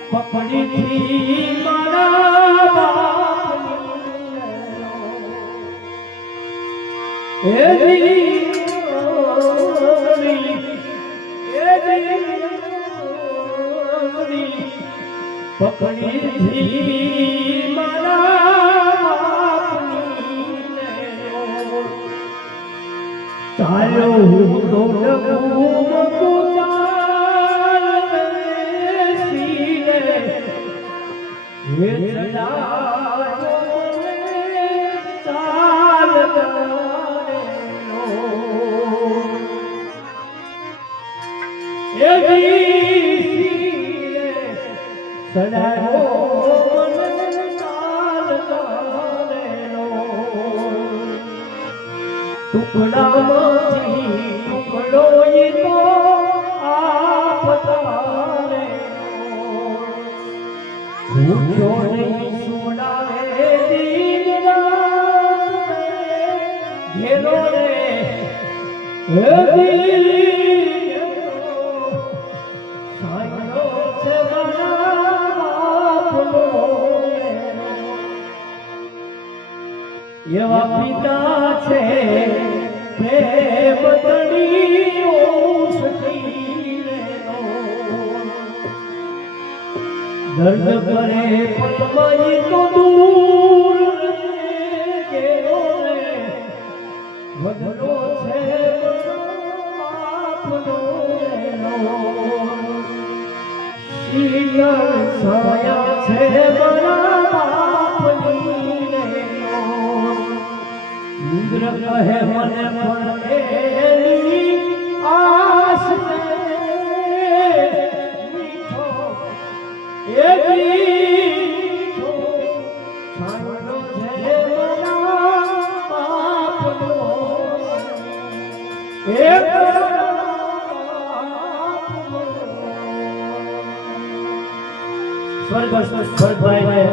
પકડી થી મારા પકડી ચાલો હું તો ટુકડામાંથી ટુકડો તો આપતારે ભૂખ્યો નહીં સુડાવે દિન રાત ઘેરો રે સાંયો છે મારા બાપનો એવા પિતા છે પ્રેમ તણી દર્દ કરે પલમાઈ તો દૂર ગેરો રે વડલો છે આપનો શીતળ છાયા છે મારા બાપની ઇન્દ્ર કહે મને પણ એની આસ મીઠો મીઠો છાંયો છે મારા બાપનો સ્વર્ગસ્થ સ્વર્ગભાઈ